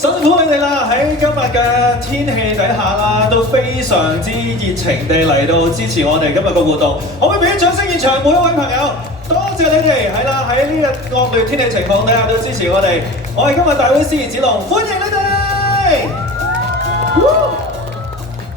辛苦你哋啦！喺今日嘅天氣底下啦，都非常之熱情地嚟到支持我哋今日嘅活動。可唔可以俾啲掌聲現場每一位朋友？多謝你哋係啦，喺呢個惡劣天氣情況底下都支持我哋。我係今日大會司儀子龍，歡迎你哋！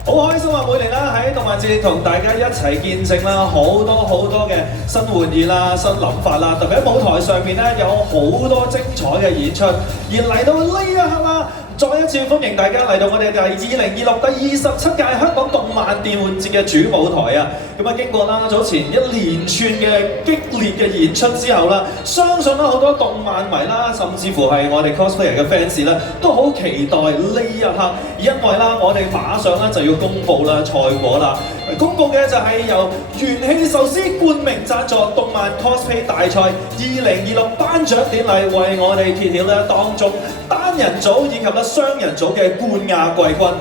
好開心啊！每年啦喺動漫節同大家一齊見證啦好多嘅新玩意啦、新諗法啦，特別喺舞台上面咧有好多精彩嘅演出，而嚟到呢一刻啦，再一次歡迎大家嚟到我哋第2026第27屆香港動漫電玩節嘅主舞台啊！咁啊經過啦早前一連串嘅激烈嘅演出之後啦，相信啦好多動漫迷啦，甚至乎係我哋 cosplayer 嘅 fans 咧，都好期待呢一刻，因為啦我哋馬上咧就要公佈啦賽果啦。公佈嘅就係由元氣壽司冠名贊助動漫 cosplay 大賽2026頒獎典禮，為我哋揭曉咧當中單人組以及咧雙人組嘅冠亞季軍。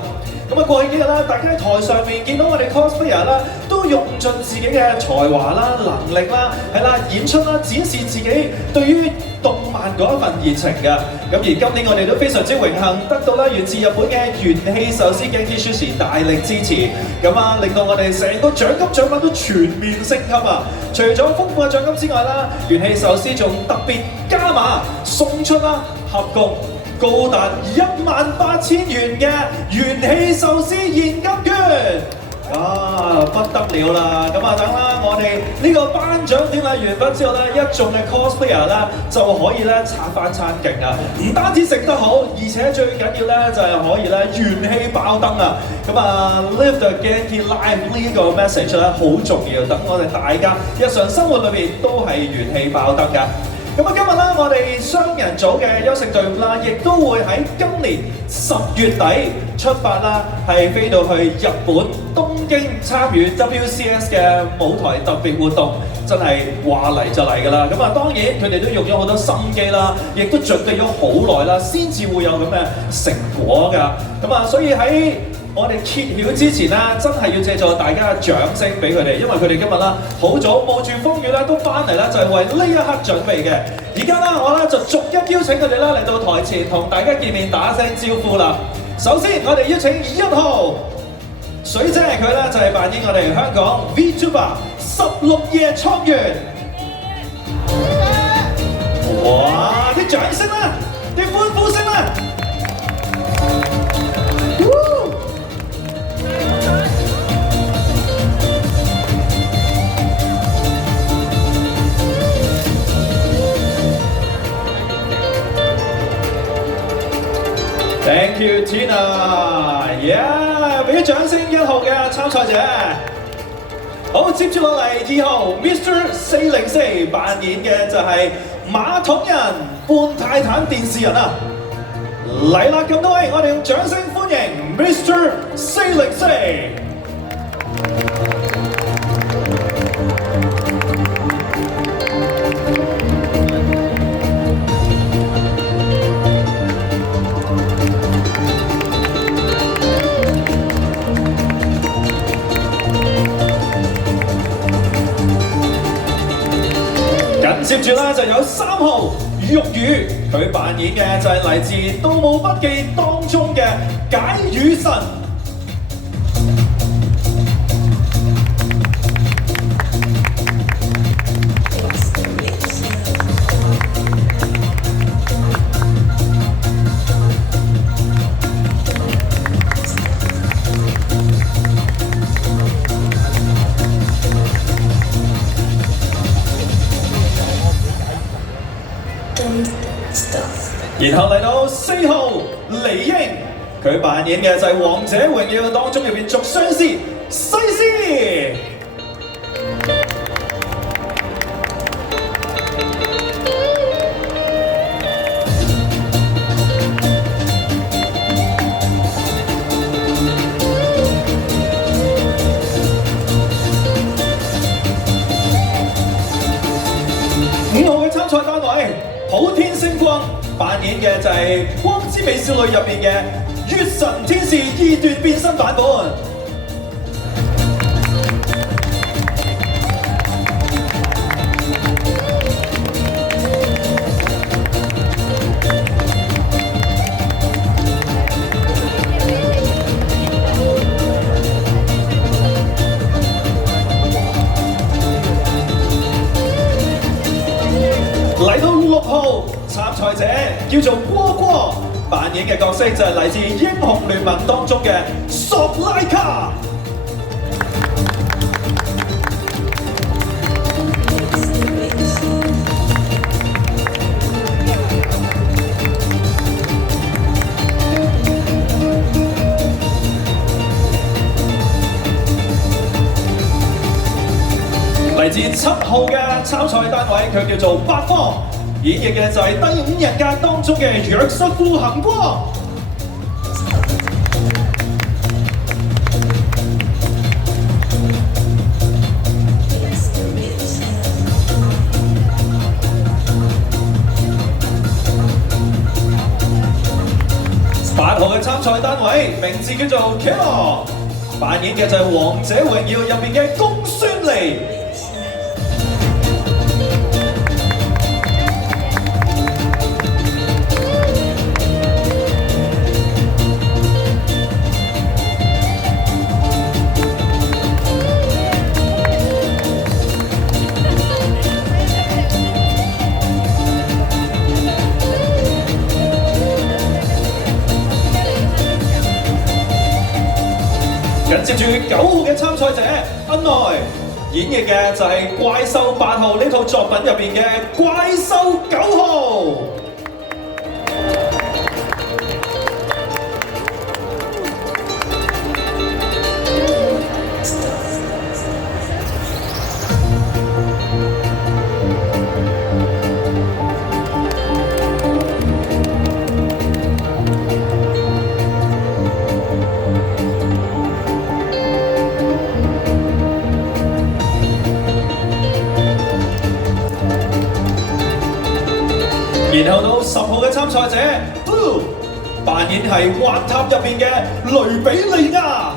咁啊過去幾日啦，大家喺台上面見到我哋 cosplayer 啦，都用盡自己嘅才華啦、能力啦，係啦演出啦，展示自己對於動漫嗰一份熱情嘅。咁而今年我哋都非常之榮幸得到啦源自日本嘅元氣壽司 Genki Sushi 大力支持，咁啊令到我哋成個獎金獎品都全面升級啊！除咗豐富嘅獎金之外啦，元氣壽司仲特別加碼送出啦合共高達18000元嘅元氣壽司現金券。啊，不得了啦！咁啊，等啦，我哋呢個頒獎典禮完畢之後咧，一眾嘅 cosplayer 啦就可以咧刷翻餐勁啊！唔單止食得好，而且最緊要咧就係可以咧元氣爆燈啊！咁啊 ，Live the Genki Life 呢個 message 咧好重要，等我哋大家日常生活裏邊都係元氣爆燈㗎。咁啊，今日啦，我哋雙人組嘅優勝隊伍啦，亦都會喺今年10月底出發啦，係飛到去日本東京參與 WCS 嘅舞台特別活動，真係話嚟就嚟㗎啦！咁啊，當然佢哋都用咗好多心機啦，亦都準備咗好耐啦，先至會有咁嘅成果㗎。咁啊，所以喺我哋揭曉之前啦，真係要借助大家嘅掌聲俾佢哋，因為佢哋今日啦好早冒住風雨啦都翻嚟啦，就係為呢一刻準備嘅。而家啦，我咧就逐一邀請佢哋啦嚟到台前同大家見面打聲招呼啦。首先，我哋邀請1號水姐，佢咧就係扮演我哋香港 VTuber 16夜創元。哇！啲掌聲啦，啲歡呼聲啦！Thank you, Tina. Yeah， 俾啲掌聲1號嘅參賽者。好，接住落嚟2號 Mr. 404扮演嘅就係馬桶人半泰坦電視人啊！嚟啦，咁多位，我哋用掌聲歡迎 Mr. 404。接住啦，就有3號玉宇，佢扮演嘅就係嚟自《盜墓筆記》當中嘅解語神。然後嚟到4號李英，佢扮演嘅就係《王者榮耀》當中入邊逐相思西施。5號嘅參賽單位普天星光。扮演嘅就係《光之美少女》入邊嘅月神天使2段變身版本。蝸蝸，扮演嘅角色就係嚟自英雄聯盟當中嘅索拉卡。嚟自7號嘅參賽單位，佢叫做八方，演繹嘅就係第5人格當中嘅約瑟夫行光。8號嘅參賽單位名字叫做 Kilo， 扮演嘅就係《王者榮耀》入邊嘅公孫離。緊接住9號嘅參賽者恩內，演繹嘅就係怪獸8號呢套作品入邊嘅怪獸9號。然後到10號嘅參賽者 Blue， 扮演係幻塔入邊嘅雷比利亞。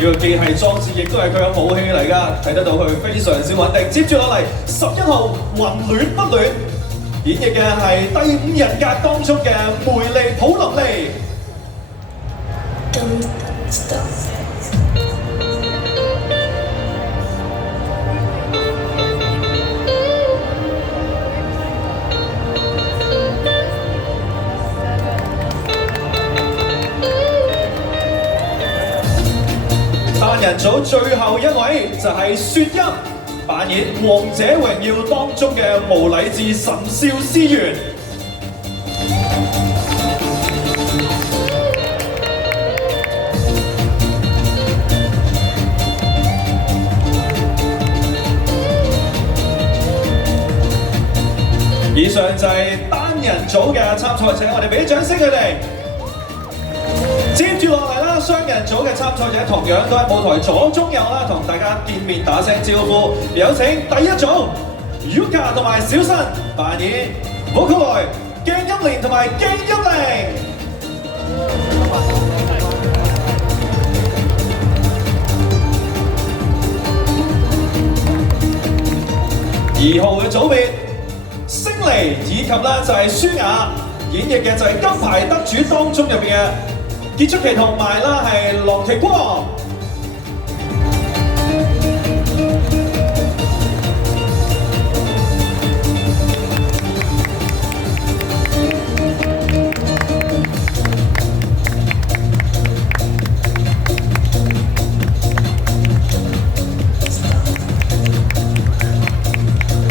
呢個既係裝置，亦都係佢嘅武器嚟㗎，睇得到佢非常之穩定。接住落嚟11號混亂不亂，演繹嘅係第5人格當中嘅梅利普林利。單人組最後一位就係雪音，扮演《王者榮耀》當中嘅無禮智神少思源。以上就係單人組嘅參賽者，我哋俾掌聲佢哋。接住落嚟啦，雙人組嘅參賽者同樣都喺舞台左中右啦，同大家見面打聲招呼。有請第一組 Yuka 同埋小新扮演 Vocaloid 鏡音蓮同埋鏡音玲。2號嘅組別星離以及咧就係舒雅，演繹嘅就係金牌得主當中入邊嘅傑出奇同埋啦係郎奇光。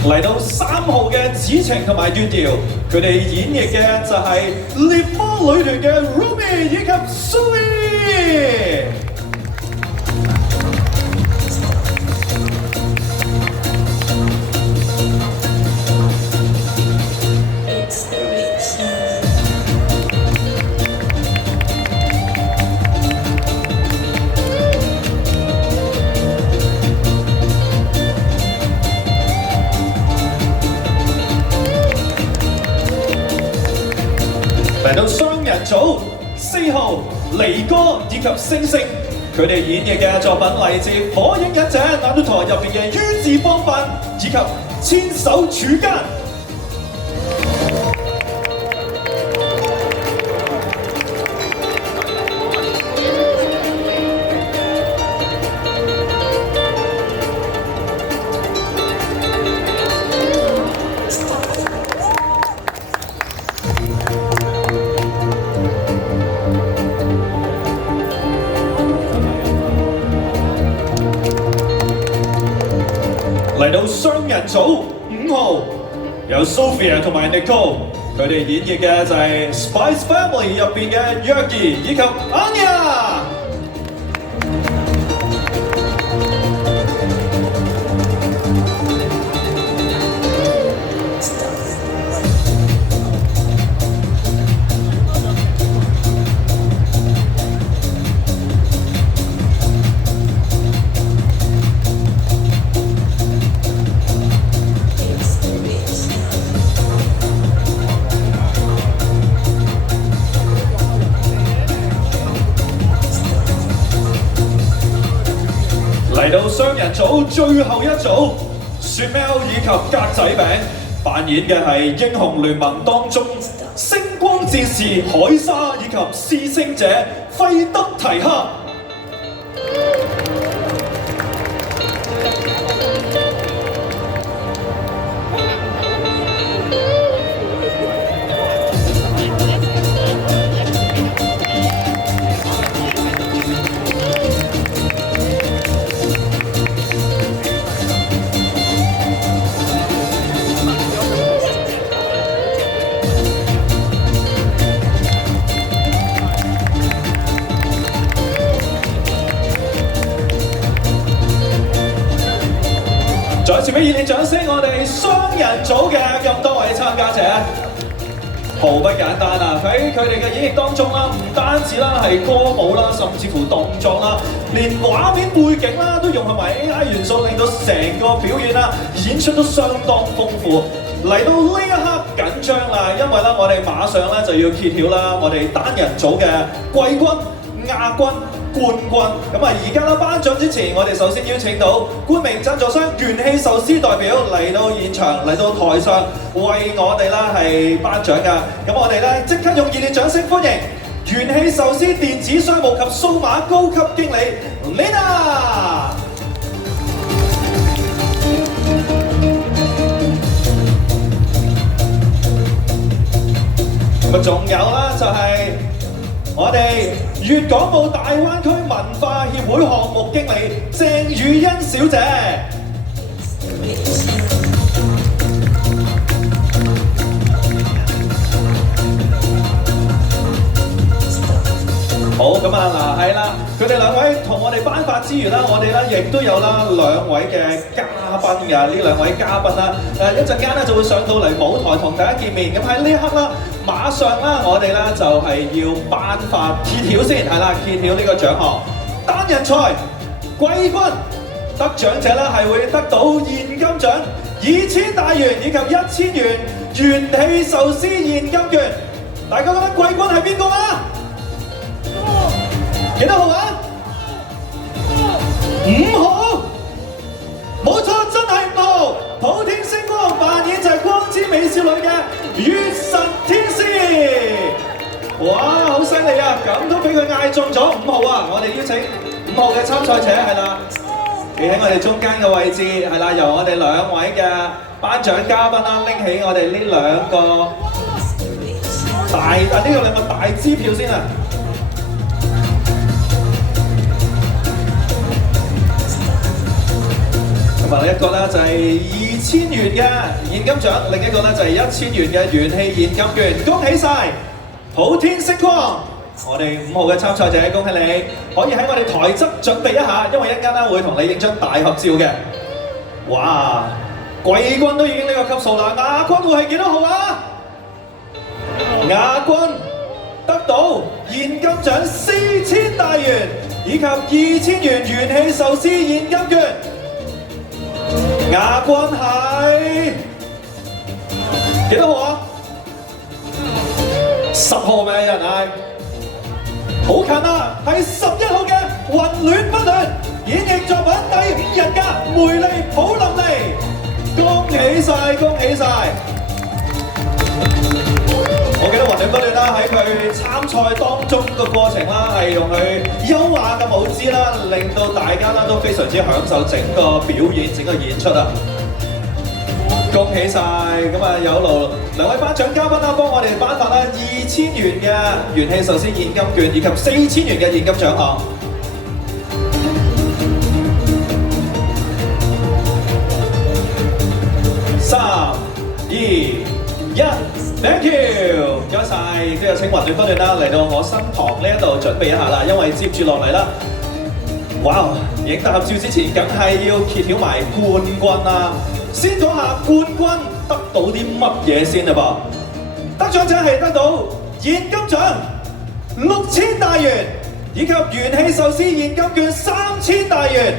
嚟到3號嘅子晴同埋端調，佢哋演繹嘅就係獵魔女團嘅 Ruby 以及 Sui。嚟到雙人組，4號離歌以及星星，佢哋演繹嘅作品嚟自《火影忍者》Naruto入邊嘅於字方法以及千手柱間。嚟到雙人組5號，有 Sophia 同埋 Nicole， 佢哋演繹嘅就係 Spice Family 入邊嘅 Yogi 以及 Anya。嚟到雙人組最後一組，雪喵以及格仔餅扮演嘅係英雄聯盟當中星光戰士海沙以及獅星者費德提克。再次俾熱烈掌聲，我哋雙人組嘅咁多位參加者，毫不簡單啊！喺佢哋嘅演繹當中啦，唔單止啦係歌舞啦，甚至乎動作啦，連畫面背景啦都融合埋 AI 元素，令到成個表演啦演出都相當豐富。嚟到呢一刻緊張啦，因為咧我哋馬上咧就要揭曉啦，我哋單人組嘅季軍、亞軍、冠軍。咁啊，而家咧頒獎之前，我哋首先邀請到冠名贊助商元氣壽司代表嚟到現場，嚟到台上為我哋啦係頒獎㗎。咁我哋咧即刻用熱烈掌聲歡迎元氣壽司電子商務及數碼高級經理 Lina。咁仲有啦，就係我哋粵港澳大灣區文化協會項目經理鄭宇欣小姐。好，咁啊嗱，係啦，佢哋兩位同我哋頒發之餘啦，我哋咧亦都有啦兩位嘅嘉賓㗎，呢兩位嘉賓啦，一陣間咧就會上到嚟舞台同大家見面。咁喺呢一刻啦，馬上啦，我哋咧就係要頒發揭曉先，係啦，揭曉呢個獎項。單人賽季軍得獎者咧係會得到現金獎2000大元以及1000元元氣壽司現金券。大家覺得季軍係邊個啊？幾多號啊？5號，冇錯，真係5號。普天星光扮演就係光之美少女嘅月神天使。哇，好犀利啊！咁都俾佢嗌中咗5號啊！我哋邀請5號嘅參賽者係啦，企喺我哋中間嘅位置係啦，由我哋兩位嘅頒獎嘉賓啦拎起我哋呢兩個大支票先啊！咁啊，一個咧就係2000元嘅現金獎，另一個咧就係1000元嘅元氣現金券。恭喜晒普天星光！我哋5號嘅參賽者，恭喜你可以喺我哋台側準備一下，因為一陣間咧會同你影張大合照嘅。哇！季軍都已經呢個級數啦，亞軍會係幾多號啊？亞軍得到現金獎4000大元以及2000元元氣壽司現金券。亞軍係幾多號啊？10號咩人嗌？好近啊，係11號嘅混亂不亂演繹作品第5人格梅莉普林莉。恭恭喜晒，恭喜晒！我記得雲頂不斷啦，喺佢參賽當中個過程啦，係用佢優雅嘅舞姿啦，令到大家啦都非常之享受整個表演、整個演出啊！恭喜晒！咁啊，有勞兩位頒獎嘉賓啦，幫我哋頒發啦2000元嘅元氣壽司現金券以及4000元嘅現金獎項。3、2、1 ，Thank you， 唔該晒，亦都有請雲頂不斷啦嚟到我身旁呢一度準備一下啦，因為接住落嚟啦，哇！影大合照之前，梗係要揭曉埋冠軍啦。先講下冠軍得到啲乜嘢先啦噃，得獎者係得到現金獎6000大元以及元氣壽司現金券3000大元。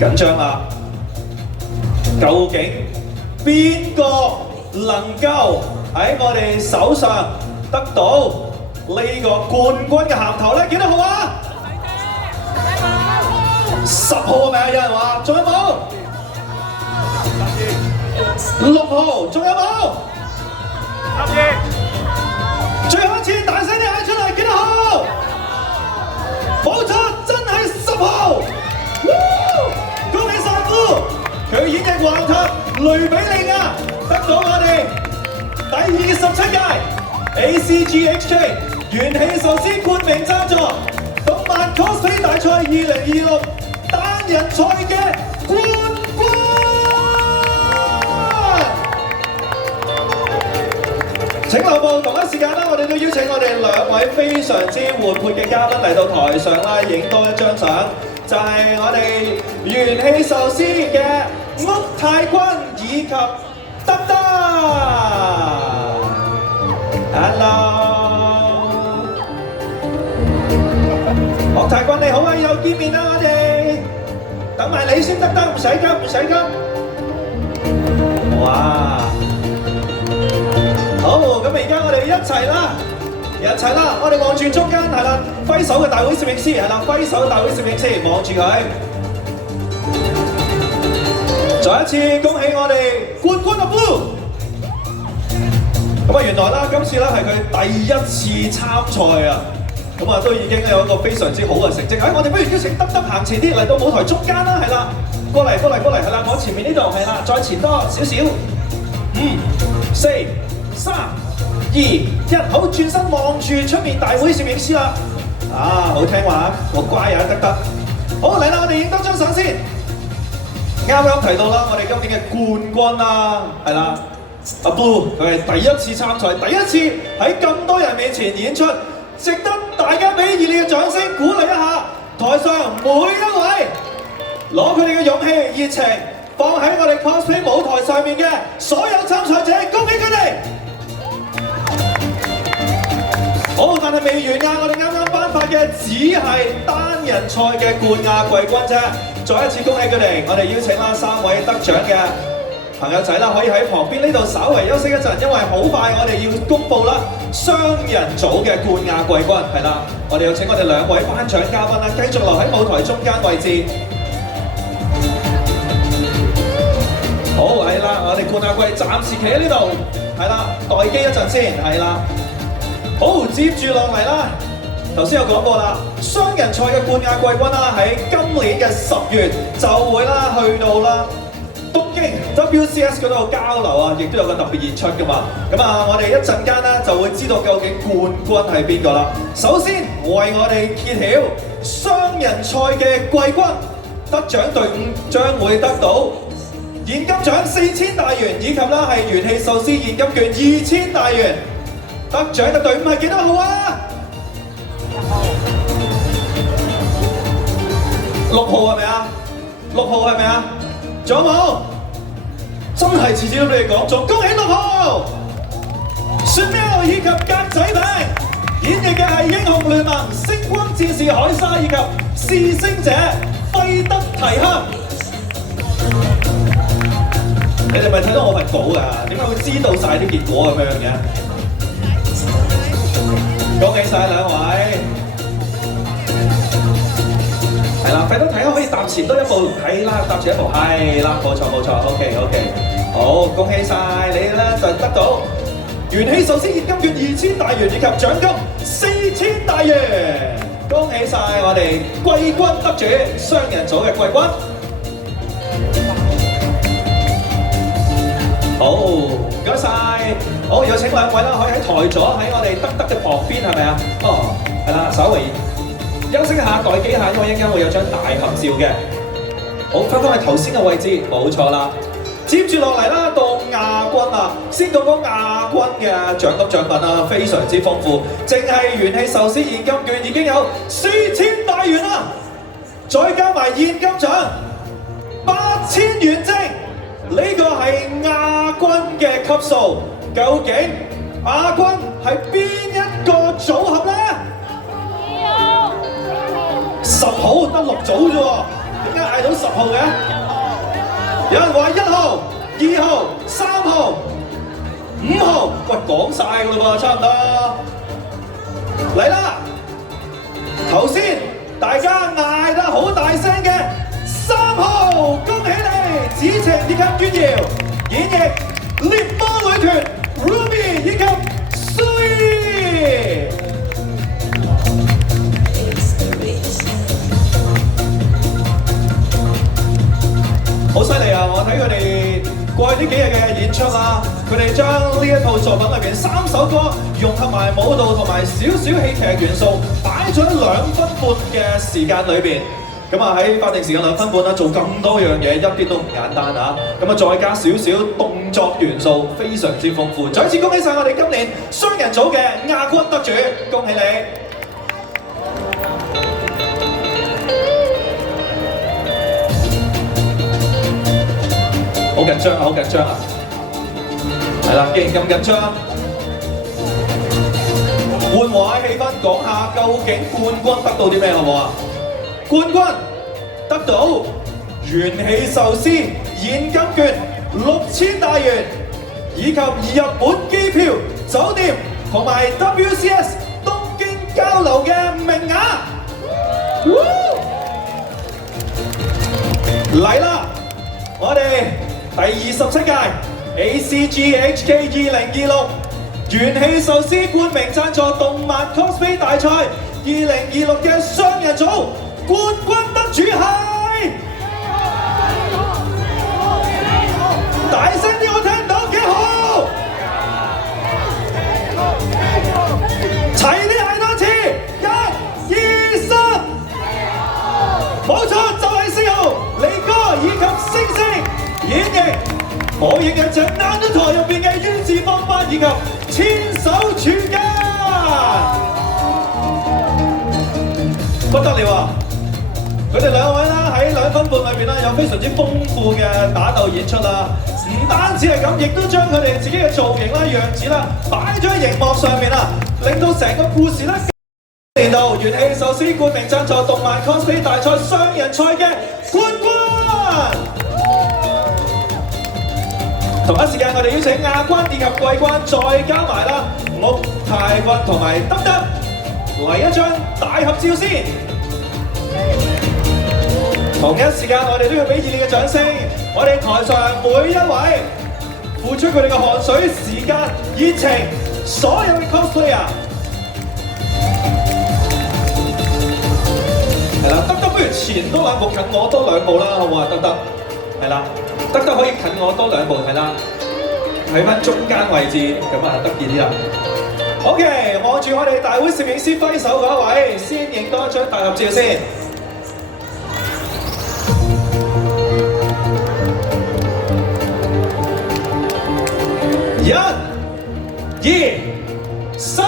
緊張啦！究竟邊個能夠喺我哋手上得到呢個冠軍嘅銜頭咧？幾多號啊？10號係咪啊？有人話，仲有冇？6號，仲有冇？12。最後一次，大聲啲嗌出嚟，幾多號？冇錯，真係10號！恭喜晒夫！佢演繹橫塔雷比利亞，得到我哋第27屆 ACG Exchange 元氣壽司冠名贊助動漫 cosplay 大賽2026單人賽嘅冠軍。請留步，同一時間啦，我哋都邀請我哋2位非常之活潑嘅嘉賓嚟到台上啦，影多一張相。就係我哋元氣壽司嘅屋太君以及德德 ，Hello， 屋太君你好啊，又見面啦我哋，等埋你先，德德唔使急唔使急，哇，好，咁而家我哋一齊啦。一齊啦！我哋望住中間係啦，揮手嘅大會攝影師係啦，揮手嘅大會攝影師望住佢。再一次恭喜我哋冠軍啊 Blue！ 咁啊原來啦，今次咧係佢第一次參賽啊，咁啊都已經有一個非常之好嘅成績。我哋不如邀請德德行前啲嚟到舞台中間啦，係啦，過嚟係啦，我前面呢度係啦，再前多少少。5、4、3、2、1，好，轉身望住出面大會攝影師啦。啊，好聽話，好乖啊，德德。好嚟啦，我哋影多張相先。啱啱提到啦，我哋今年嘅冠軍啦，係啦，阿 Blue 佢係第一次參賽，第一次喺咁多人面前演出，值得大家俾熱烈嘅掌聲鼓勵一下。台上每一位攞佢哋嘅勇氣、熱情放喺我哋 cosplay 舞台上面嘅所有參賽者，恭喜佢哋！好，但係未完㗎，我哋啱啱頒發嘅只係單人賽嘅冠亞季軍啫。再一次恭喜佢哋，我哋邀請啦3位得獎嘅朋友仔啦，可以喺旁邊呢度稍為休息一陣，因為好快我哋要公佈啦雙人組嘅冠亞季軍，係啦，我哋有請我哋2位頒獎嘉賓啦，繼續留喺舞台中間位置。好，係啦，我哋冠亞季暫時企喺呢度，係啦，待機一陣先，係啦。好，接住落嚟啦，頭先有講過啦，雙人賽嘅冠亞季軍啦，喺今年嘅10月就會啦去到啦東京 WCS 嗰度交流啊，亦都有個特別演出噶嘛。咁啊，我哋一陣間咧就會知道究竟冠軍係邊個啦。首先為我哋揭曉雙人賽嘅季軍，得獎隊伍將會得到現金獎4000大元，以及啦係元氣壽司現金券2000大元。得獎嘅隊伍係幾多號啊？6號係咪啊？6號係咪啊？仲有冇？真係次次都俾你講中，恭喜6號！雪喵以及格仔餅演繹嘅係英雄聯盟星光戰士海沙以及視星者費德提克。你哋咪睇到我份稿㗎？點解會知道晒啲結果咁樣嘅？恭喜晒2位！係啦，快啲睇下可以踏前多一步，係啦，踏前一步，係啦，冇錯冇錯，OK OK，好，恭喜晒你咧就得到元氣壽司現金券2000大元以及獎金4000大元，恭喜晒我哋季軍得主雙人組嘅季軍。好，唔該晒。好，有請兩位啦，可以喺台左喺我哋德嘅旁邊，係咪啊？哦，係啦，稍微休息一下，待機下，因為一陣間會有張大合照嘅。好，翻返去頭先嘅位置，冇錯啦。接住落嚟啦，到亞軍啦。先講講亞軍嘅獎品啊，非常之豐富。淨係元氣壽司現金券已經有4000大元啦，再加埋現金獎8000元正。呢個係亞軍嘅級數，究竟亞軍係邊一個組合呢？10號得6組啫喎，點解嗌到10號嘅？有人話1號、2號、3號、5號，喂講晒㗎啦喎，差唔多。嚟啦！頭先大家嗌得好大聲嘅3號，恭喜你！子晴以及娟瑤演繹獵魔女團 Ruby 以及 Sui， 好犀利啊！我睇佢哋過去呢幾日嘅演出啊，佢哋將呢一套作品裏邊3首歌融合埋舞蹈同埋少少戲劇元素，擺咗2分半嘅時間裏邊。咁啊喺法定時間2分半啦，做咁多樣嘢一啲都唔簡單啊！咁啊再加少少動作元素，非常之豐富。再一次恭喜晒我哋今年雙人組嘅亞軍得主，恭喜你！好緊張啊！好緊張啊！係啦，既然咁緊張，緩和下氣氛，講下究竟冠軍得到啲咩好唔好啊？冠軍得到元氣壽司現金券6000大元，以及日本機票、酒店同埋 WCS 東京交流嘅名額。嚟啦！我哋第27屆 ACGHK 2026元氣壽司冠名贊助動漫 cosplay 大賽2026嘅雙人組冠軍得主係，大聲啲我聽到幾好，齊啲嗌多次，1、2、3，冇錯就係4號利哥以及星星演繹火影忍者男一台入邊嘅於志邦班以及千手全家，不得了啊！佢哋兩位啦喺2分半裏邊啦，有非常之豐富嘅打鬥演出啦。唔單止係咁，亦都將佢哋自己嘅造型啦、樣子啦擺咗喺熒幕上面啦，令到成個故事咧年度元氣壽司冠名贊助動漫 cosplay 大賽雙人賽嘅冠軍。同一時間，我哋邀請亞軍以及季軍，再加埋啦木泰君同埋德德嚟一張大合照先。同一時間，我哋都要俾熱烈嘅掌聲。我哋台上每一位付出佢哋嘅汗水、時間、熱情，所有嘅 cosplayer。係啦，德德不如前多2步，近我多2步啦，好唔好啊？德德，係啦，德德可以近我多2步，係啦，喺翻中間位置，咁啊得意啲啦。OK， 望住我哋大會攝影師揮手嗰一位，先影多一張大合照先。1、2、3，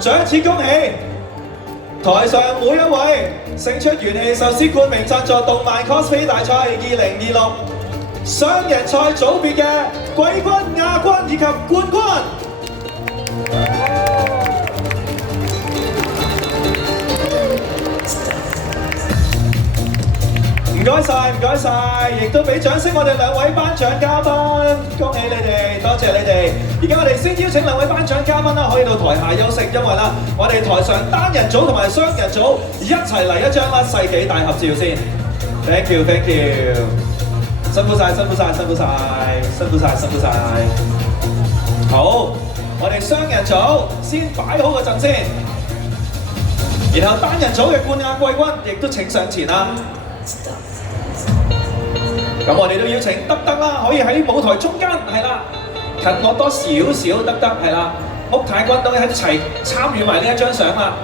再一次恭喜台上每一位勝出元氣壽司冠名贊助動漫 cosplay 大賽2026雙人賽組別嘅季軍、亞軍以及冠軍。唔該晒，唔該晒，亦都俾掌聲我哋兩位頒獎嘉賓，恭喜你哋，多謝你哋。而家我哋先邀請兩位頒獎嘉賓啦，可以到台下休息，因為啦，我哋台上單人組同埋雙人組一齊嚟一張啦世紀大合照先。Thank you， thank you， 辛苦晒，辛苦晒，辛苦晒，辛苦晒，辛苦晒。好，我哋雙人組先擺好個陣先，然後單人組嘅冠亞季軍亦都請上前啦。咁我哋都邀請德德啦，可以喺舞台中間，係啦，近我多少少德德，係啦，屋太君都一齊參與埋呢一張相啦。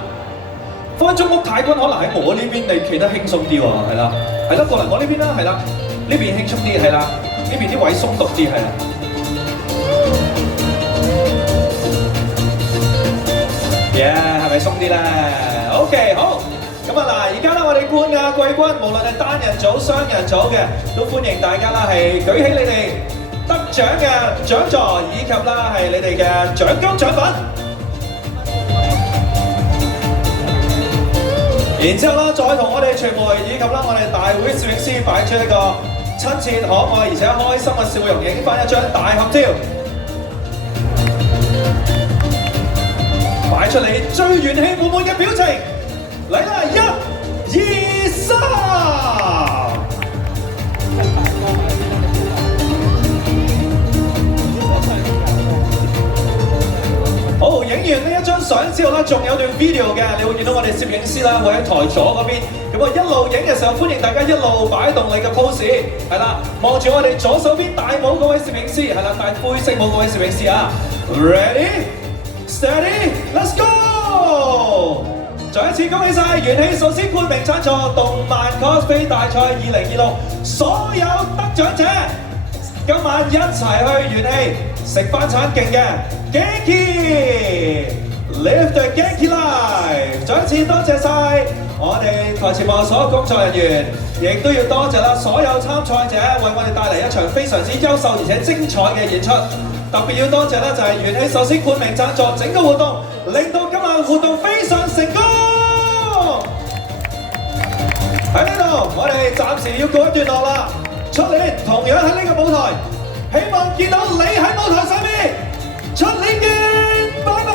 分分鐘屋太君可能喺我呢邊，你企得輕鬆啲喎，係啦，係啦，過嚟我呢邊啦，係啦，呢邊輕鬆啲，係啦，呢邊啲位鬆獨啲，係啦。Yeah， 係咪鬆啲咧 ？OK， 好。咁啊嗱，而家咧我哋冠亞季軍，無論係單人組、雙人組嘅，都歡迎大家啦，係舉起你哋得獎嘅獎座，以及啦係你哋嘅獎金獎品。然之後啦，再同我哋傳媒以及啦我哋大會攝影師擺出一個親切可愛而且開心嘅笑容，影翻一張大合照，擺出你最元氣滿滿嘅表情。嚟啦！一、二、三，好，影完呢一張相之後咧，仲有段 video 嘅，你會見到我哋攝影師啦，會喺台左嗰邊。咁啊，一路影嘅時候，歡迎大家一路擺動你嘅 pose， 係啦，望住我哋左手邊戴帽嗰位攝影師，係啦，戴灰色帽嗰位攝影師啊 ，ready, steady, let's go！再一次恭喜晒元氣壽司冠名贊助動漫 cosplay 大賽2026所有得獎者，今晚一齊去元氣食翻餐勁嘅 Genki Live the Genki Life！ 再一次多謝晒我哋台前幕後所有工作人員，亦都要多謝啦所有參賽者為我哋帶嚟一場非常之優秀而且精彩嘅演出。特別要多謝咧就係元氣壽司冠名贊助整個活動，令到今晚活動非常成功。喺呢度，我哋暫時要告一段落啦。出年同樣喺呢個舞台，希望見到你喺舞台上面。出年見，拜拜。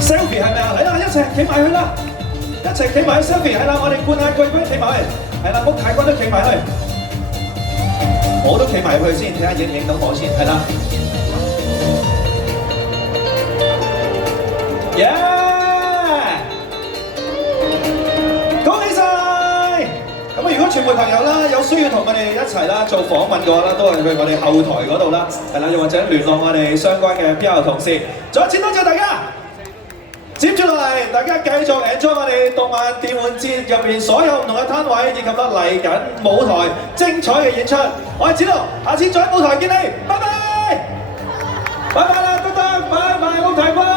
Selfie 係咪啊？嚟啦，一齊企埋去啦，一齊企埋去 selfie 係啦。我哋冠亞季軍企埋去，係啦，屋太君都企埋去。我都企埋入去先，睇下影唔影到我先，係啦。恭喜晒！咁啊，如果傳媒朋友啦有需要同我哋一齊啦做訪問嘅話啦，都係去我哋後台嗰度啦，係啦，又或者聯絡我哋相關嘅 PR 同事。再一次多謝大家。接住落嚟，大家繼續 enjoy 我哋動漫電玩節入邊所有唔同嘅攤位，以及得嚟緊舞台精彩嘅演出。我係子路，下次再喺舞台見你，拜拜，拜拜啦，德德，拜拜，屋太君。